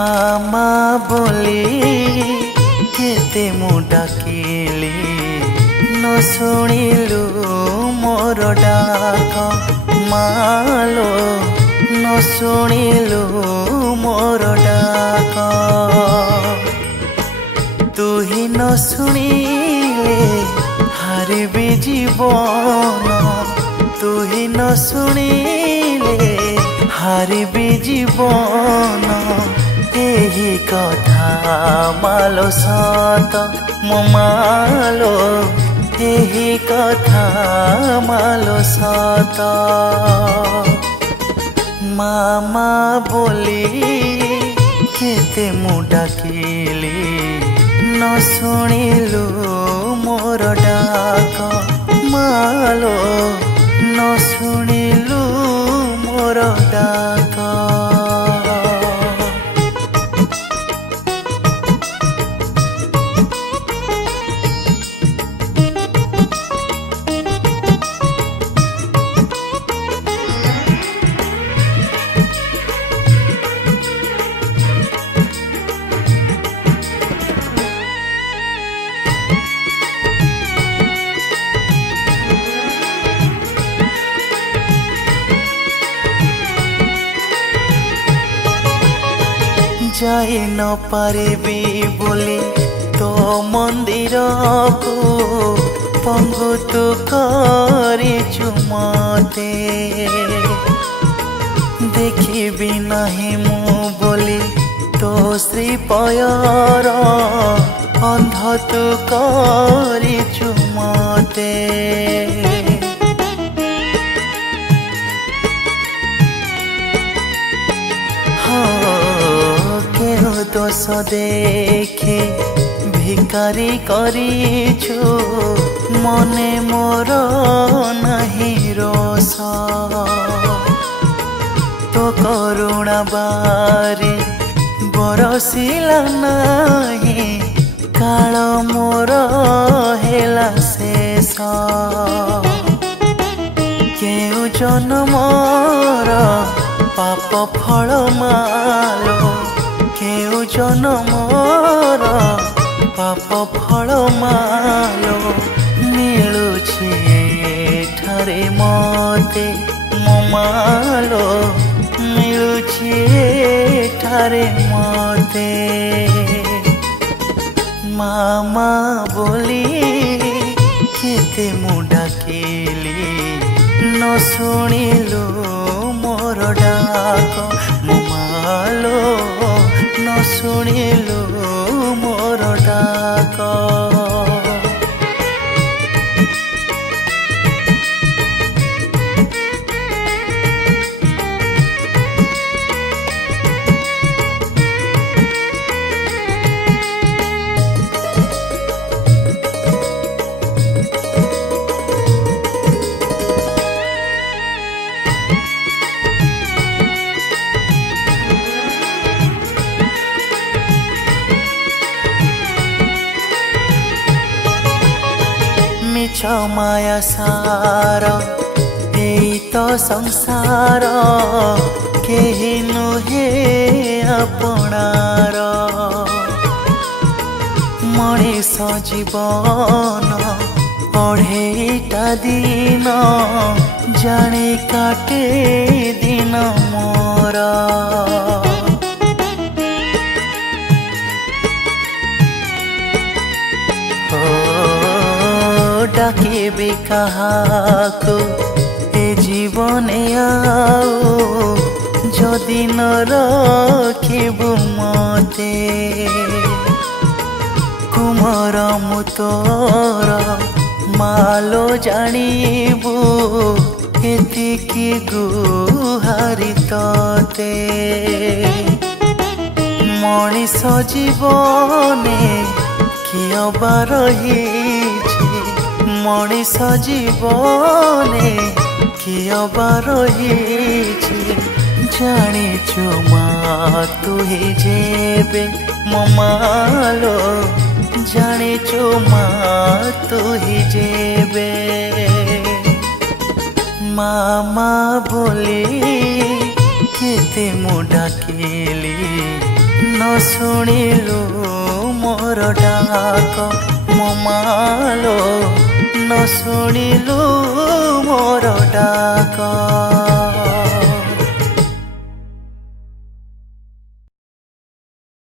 मामा बोली केते मु डाकिली न शुणिलु मोर डाक मालो न शुणिलु मोर डाक तू ही न शुणिले हारिबी जीवन तू ही न शुणिले हारिबी जीवन एही कथा मालो सत मो मालो एही कथा मालो सत मामा बोली केते मु डाकिली न शुणिलु मोर डाक मालो न शुणिलु मोर डाक जाई न पारिबी बोली तो मंदिर को पंगु तू करिचु मते देखिबी नहीं मु बोली तो श्रीपयर अंध तू करिचु मते दोष देखे भिकारी करिछु मने मोर नहीं रोष तो करुणा बारी बरसिला नहीं काल मोर हेला शेष केउ जन्मर पाप फल मालो केउ जन्मर पाप फल मालो मिलुछि एठारे मते मो मालो मिलुछि एठारे मते मामा बोली केते मु डाकिली न शुणिलु मोर डाक मो मालो न शुणिलु मोर डाक मिछ माया सार एई तो संसार केही नुहे अपनार मनीष जीवन अढ़ेटा दिन जाने काटे दिन मोर डाकिबी काहाको ए जीवने आओ जदि न रखिबु मते कुमार मु तोर मालो जानिबु एतिकी गुहारी तते मनीष जीवने किया रहिछि मनीष जीवने किया रहिछि जानिछु मा तू ही जेबे मो मालो जानिछु मा तू ही जेबे मामा बोली केते मु डाकिली न शुणिलु मोर डाक मो मालो न शुणिलु मोर डाक।